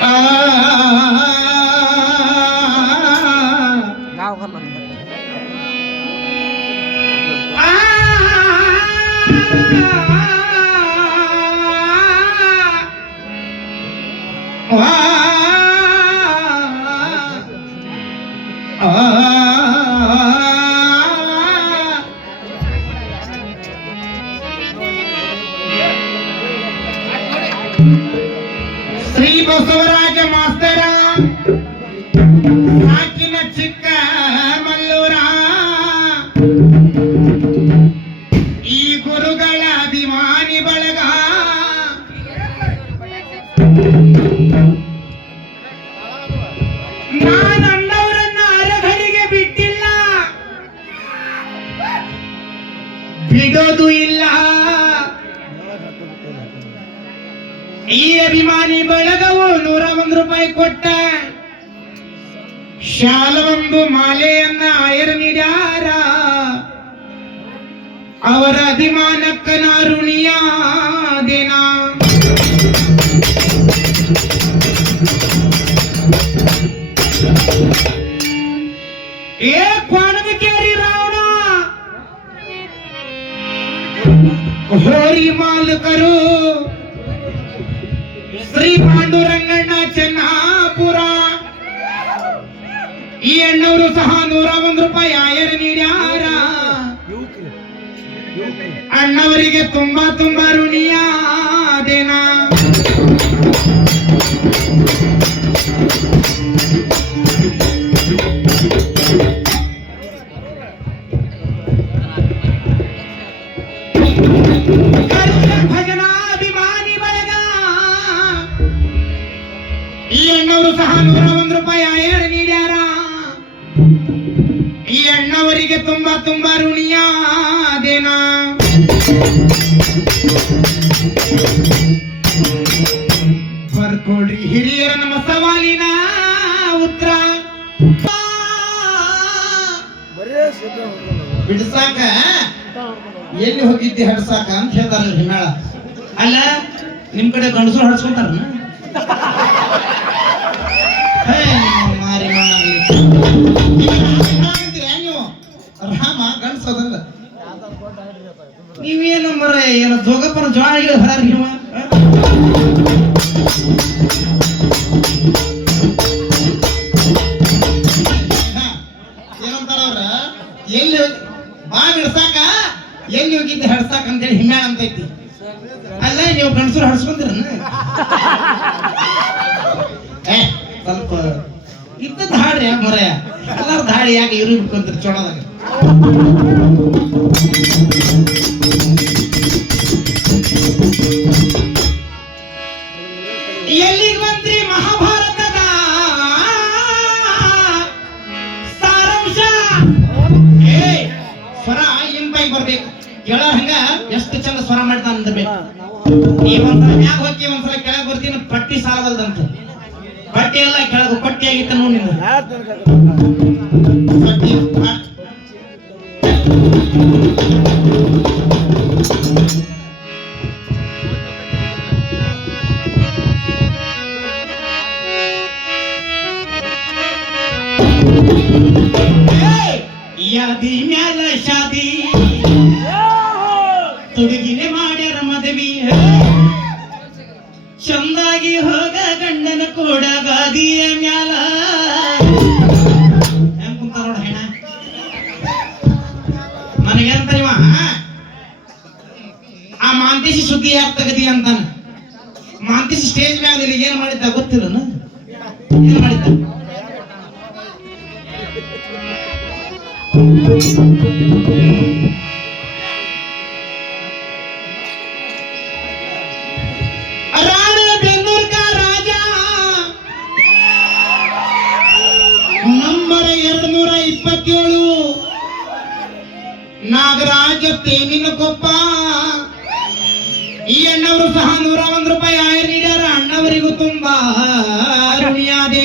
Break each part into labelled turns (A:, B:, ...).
A: Ah. Ah, ಒಂದು ರೂಪಾಯಿ ಕೊಟ್ಟ ಶಾಲವೊಂದು ಮಾಲೆಯನ್ನ ಆಯರು ನೀಡ್ಯಾರ ಅವರ ಅಭಿಮಾನಕ್ಕ ನಾರುಣಿಯಾದೇನ ಏ ಕ್ವಾಣವಿಕೇರಿ ರಾವಣ ಹೋರಿ ಮಾಲಕರು ಶ್ರೀ ಪಾಂಡುರಂಗಣ್ಣ ಚೆನ್ನಾಪುರ. ಈ ಅಣ್ಣವರು ಸಹ ನೂರ ಒಂದು ರೂಪಾಯಿ ಆಯರ್ ನೀಡ್ಯಾರ. ಅಣ್ಣವರಿಗೆ ತುಂಬಾ ತುಂಬಾ ಋಣಿಯಾದೇನ. ಬರ್ಕೊಡ್ರಿ ಹಿರಿಯರ ನಮ್ಮ ಸವಾಲಿನ ಉತ್ತರ. ಬಿಡ್ಸಾಕ? ಎಲ್ಲಿ ಹೋಗಿದ್ದಿ ಹಡ್ಸಾಕ ಅಂತ ಹೇಳ್ತಾರ ಹಿಮ್ಮೇಳ ಅಲ್ಲ ನಿಮ್ ಕಡೆ ಗಂಡಸರು ಹಡ್ಸ್ಕೊಂತಾರ ಏನು ಜೋಗಪ್ಪನ ಜೋಳ ಹರಾರಿ ನೀವು? ಏನಂತಾರ ಅವ್ರ? ಎಲ್ಲಿ ಬಾ ಹಿಡ್ಸಾಕ? ಎಲ್ಲಿ ಹೋಗಿದ್ದೆ ಹಡ್ಸಾಕ ಅಂತೇಳಿ ಹಿಮ್ಮ್ಯಾಳ ಅಂತೈತಿ ಅಲ್ಲ ನೀವು ಗಂಡಸರು ಹಡ್ಸ್ಕೊಂತೀರ ಸ್ವಲ್ಪ ಇದ್ದದ್ದು ಹಾಡ್ರಿ ಮರ. ಎಲ್ಲಾರು ದಾಡಿ ಯಾಕೆ ಇರು ಬಿಟ್ಕೊಂತೀರಿ ಚೋಳದಾಗ ಸ್ವರ ಇಂಪಾಗಿ ಬರ್ಬೇಕು? ಕೇಳೋ ಹಂಗ ಎಷ್ಟು ಚಂದ ಸ್ವರ ಮಾಡ್ತಾನ ಅಂದ್ಬೇಕು ನೀ ಒಂದ್ಸಲ ಮ್ಯಾಗ ಹೋಗಿ ಒಂದ್ಸಲ ಕೆಳಗ್ ಬರ್ತೀನಿ ಪಟ್ಟಿ ಸಾಲದಲ್ದಂತ. ಪಟ್ಟಿ ಎಲ್ಲ ಕೆಳಗ ಪಟ್ಟಿ ಆಗಿತ್ತ ನೋಡಿ ಮ್ಯಾಲ ಪಟ್ಟಿ ಸುದ್ದಿ ಯಾಕೆ ತೆಗದಿ ಅಂತಾನೆ. ಮಾಂತಿ ಸ್ಟೇಜ್ ಮ್ಯಾಗ ನಿನಗೆ ಏನ್ ಮಾಡಿದ್ದ ಗೊತ್ತಿಲ್ಲ ಏನ್ ಮಾಡಿದ್ದ? ಇಪ್ಪತ್ತೇಳು. ನಾಗರಾಜ ತೇನಿನ ಕೊಪ್ಪ ಈ ಅಣ್ಣವರು ಸಹ ನೂರ ಒಂದ್ ರೂಪಾಯಿ ಆಯರ್ ನೀಡ್ಯಾರ ಅಣ್ಣವರಿಗೂ ತುಂಬಾ ಋಣಿಯಾದೆ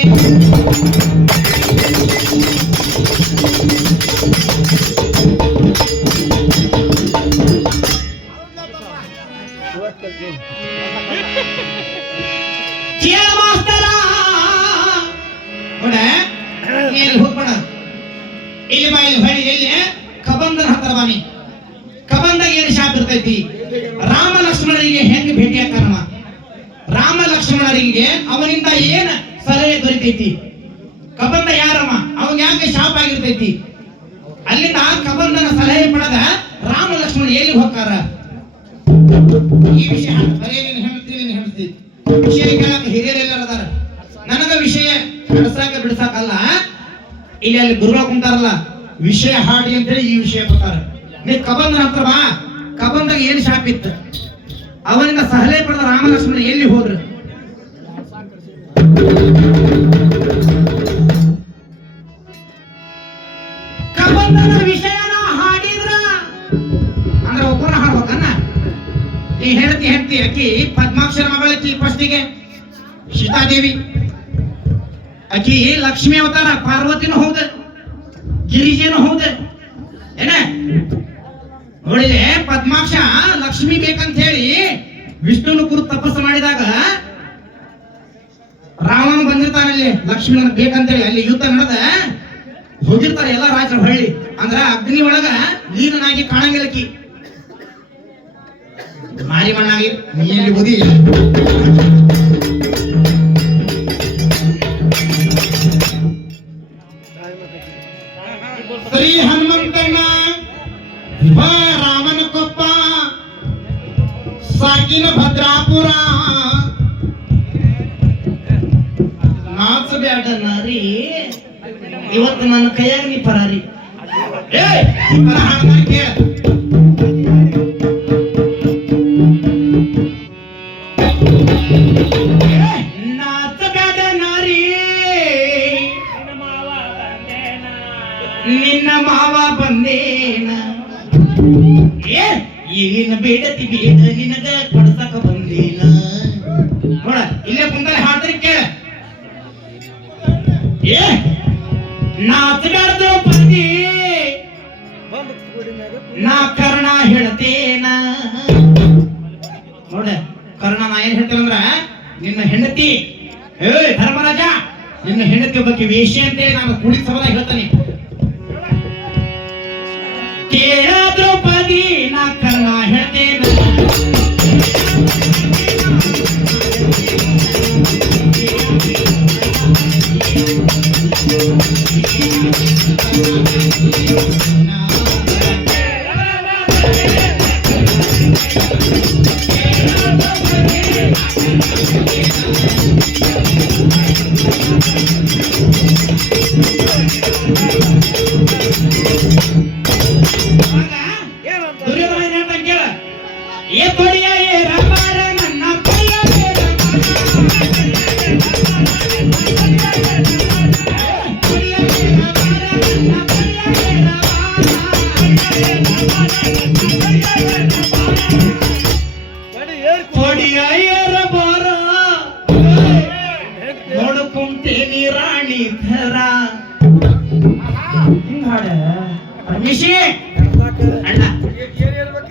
A: ಲಕ್ಷ್ಮಣರಿಗೆ ಅವನಿಂದ ಏನ ಸಲಹೆ ದೊರಿತೈತಿ? ಕಬಂದ ಯಾರಮ್ಮ? ಅವನ್ ಯಾಕೆ ಶಾಪ್ ಆಗಿರ್ತೈತಿ? ಅಲ್ಲಿಂದ ಕಬಂದನ ಸಲಹೆ ಪಡೆದ ರಾಮ ಲಕ್ಷ್ಮಣ ಎಲ್ಲಿ ಹೋಗ್ತಾರ? ಈ ವಿಷಯ ಹೇಳ್ತೀನಿ ನೀನು ಹೇಳ್ತಿ ವಿಷಯ ಕೇಳಕ್ ಹಿರಿಯರೆಲ್ಲರ ಅದಾರ. ನನಗ ವಿಷಯ ಬಿಡ್ಸಾಕ ಬಿಡ್ಸಾಕಲ್ಲ. ಇಲ್ಲಿ ಅಲ್ಲಿ ಗುರುಗಳು ಕುಂತಾರಲ್ಲ. ವಿಷಯ ಹಾಡಿ ಅಂತೇಳಿ ಈ ವಿಷಯ ಕೊಡ್ತಾರ. ನೀ ಕಬಂದನ ಹತ್ರ ಬಾ. ಕಬಂದಾಗ ಏನ್ ಶಾಪ್ ಇತ್ತು ಅವನಿಂದ ಸಲಹೆ ಪಡೆದ ರಾಮಲಕ್ಷ್ಮಣ ಎಲ್ಲಿ ಹೋದ್ರು? ಕಬಂದನ ವಿಷಯನ ಹಾಡಿದ್ರ? ಅಂದ್ರೆ ಒಬ್ಬರ ಹಾಡ್ಬೇಕನ್ನ? ಈ ಹೆಂಡತಿ ಹೆಂಡತಿ ಅಕ್ಕಿ, ಪದ್ಮಾಕ್ಷರ ಮಗಳಕ್ಕಿ ಫಸ್ಟಿಗೆ ಸೀತಾದೇವಿ ಅಕ್ಕಿ ಲಕ್ಷ್ಮಿ ಅವತಾರ, ಪಾರ್ವತಿನೂ ಹೌದ, ಗಿರಿಜೇನು ಹೌದ. ಏನ? ನೋಡಿದೆ ಪದ್ಮಾಕ್ಷ ಲಕ್ಷ್ಮಿ ಬೇಕಂತ ಹೇಳಿ ವಿಷ್ಣುನ ಕುರಿತು ತಪಸ್ಸು ಮಾಡಿದಾಗ ರಾವಣ ಬಂದಿರ್ತಾನಲ್ಲಿ ಲಕ್ಷ್ಮಣ ಬೇಕಂತೇಳಿ ಅಲ್ಲಿ ಯುದ್ಧ ನಡೆದ. ಹೋಗಿರ್ತಾರೆ ಎಲ್ಲ ರಾಜರು ಹಳ್ಳಿ. ಅಂದ್ರ ಅಗ್ನಿ ಒಳಗ ನೀರನಾಗಿ ಕಾಣಂಗಿಲ್ಲಕಿ. ಮಾರಿ ಮಣ್ಣಾಗಿ ನೀಯಲ್ಲಿ ಬುದಿ. ನಾರಿ ಇವತ್ತು ನನ್ನ ಕೈಯಾಗ ನೀ ಪರಾರಿ ಏ ನಿನ್ನ ಮಾವ ಬಂದೇನ. ಏನ್ ಬೇಡತಿ ಬೇಡ ನಿನಗ ಕೊಡ್ಸಕ ಬಂದೇನ. ನೋಡ ಇಲ್ಲೇ ಕುಂತಲ್ಲಿ ದ್ರೌಪದಿ ನಾ ಕರ್ಣ ಹೇಳ್ತೇನ. ನೋಡ ಕರ್ಣ ನಾ ಏನ್ ಹೇಳ್ತೇನಂದ್ರ ನಿನ್ನ ಹೆಂಡತಿ ಏ ಧರ್ಮರಾಜ ನಿನ್ನ ಹೆಂಡತಿ ಬಗ್ಗೆ ವೇಷ ಅಂತೇಳಿ ನಾನು ಕುಡಿ ಸಭಾ ಹೇಳ್ತಾನೆ. ಕೇಳ ದ್ರೌಪದಿ ನಾ ಕರ್ಣ ಹೇಳ್ತೇನ.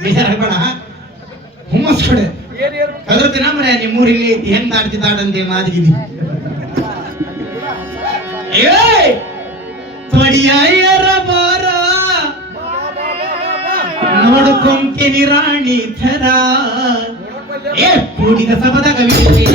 A: ಬೇಜಾರ್ ಆಗ್ಬೇಡ ಹುಮ್ಮಸ್ ಕೊಡೆ ಕದರ್ತಿನ ಮರ ನಿಮ್ಮೂರಿಗೆ ಹೆಂಗ್ ದಾಡ್ತಿದ್ದಾಡಂತೆ ಮಾದಿಗಿದಿ ಏಯ್! ತೊಡಿಯಾಯರ ಬಾರ. ನೋಡ್ಕೊಂತೀನಿ ರಾಣಿ ಥರ. ಏ, ಕೂಡಿದ ಸಬದ ಕವಿತೆ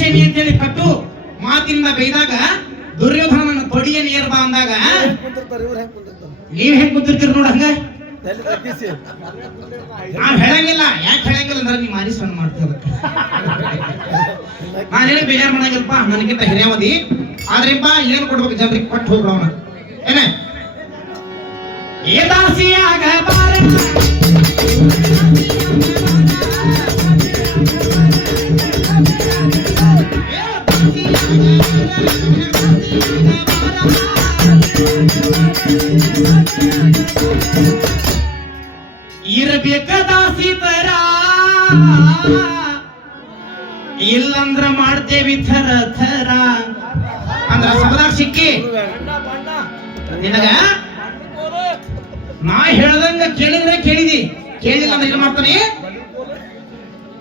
A: ಬಗ್ಗೆ ಅಂತ ಅಂತೇಳಿ ಕಟ್ಟು ಮಾತಿಂದ ಬೈದಾಗ ದುರ್ಯೋಧನನ ತೊಡಿಯ ನೀರ್ ಬಾ ಅಂದಾಗ ನೀವ್ ಹೆಂಗ್ ಕುಂತಿರ್ತೀರಿ ನೋಡ ಹಂಗ? ನಾವ್ ಹೇಳಂಗಿಲ್ಲ ಯಾಕೆ ಹೇಳಂಗಿಲ್ಲ ಅಂದ್ರೆ ನೀವು ಮಾರಿ ಸಣ್ಣ ನಾನು ನಾನೇನು ಬೇಜಾರ್ ಮಾಡಂಗಿಲ್ಲಪ್ಪ ನನಗಿಂತ ಹಿರಿಯಾವಧಿ. ಆದ್ರೆಪ್ಪ ಏನ್ ಕೊಡ್ಬೇಕು ಜನರಿಗೆ ಕೊಟ್ಟು ಹೋಗ್ಬಿಡವನ ಏನ? ಏ ದಾಸಿಯಾಗ ಬಾರ ಇರಬೇಕ ದಾಸಿ ತರ ಇಲ್ಲಂದ್ರ ಮಾಡ್ತೇವಿ ಥರ ಥರ. ಅಂದ್ರ ಸಮದಾಗ ಸಿಕ್ಕಿ. ನಿನಗ ನಾ ಹೇಳ್ದಂಗ ಕೇಳಿದ್ರೆ ಕೇಳಿದಿ. ಕೇಳಿಲ್ಲ ಅಂದ್ರೆ ಏನ್ ಮಾಡ್ತಾನೆ?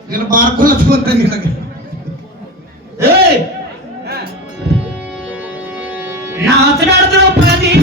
A: ನೀನು ಬಾರ್ಕೊಲತ್ತು ಅಂತ ನಿನಗ? ಏಯ್! ನಾಚ ದ್ರೌಪದಿ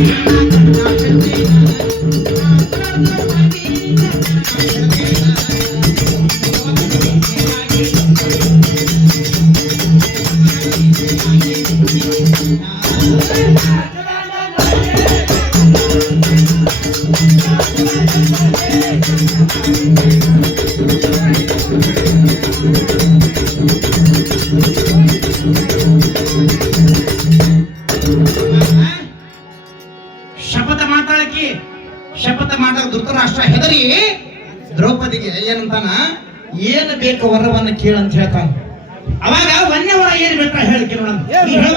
A: ಹೆದರಿ ದ್ರೌಪದಿಗೆ ಏನಂತಾನ ಏನು ಬೇಕು ವರವನ್ನು ಕೇಳಂತ ಹೇಳ್ತಾನ. ಅವಾಗ ವನ್ಯ ವರ ಏನು ಬೇಕಾ ಹೇಳ್ತೀನಿ ಯಾವ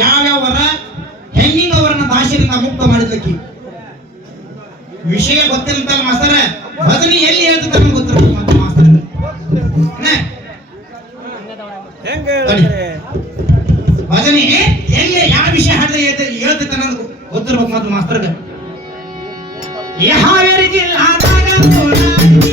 A: ಯಾವ್ಯಾವ ವರ ಹೆಂಗಿಂಗ್ ಅವರನ್ನ ಭಾಷೆಯಿಂದ ಮುಕ್ತ ಮಾಡಿದಕ್ಕೆ ವಿಷಯ ಗೊತ್ತಿಲ್ಲ ಮಾಸ್ತರ ಭಜನಿ ಎಲ್ಲಿ ಹೇಳ್ತಾ ಗೊತ್ತಿಲ್ಲ. ಮಾಸ್ತರ.
B: ಭಜನಿ ಎಲ್ಲಿ ಯಾವ ವಿಷಯ ಹಾಡಿದ್ರೆ ಹೇಳ್ತಿರ್ತಾನ ಗೊತ್ತಿರ್ಬೇಕು ಮತ್ತು ಮಾಸ್ತರ್ಗೆ. அழகில் ஆதாரம் போனாய்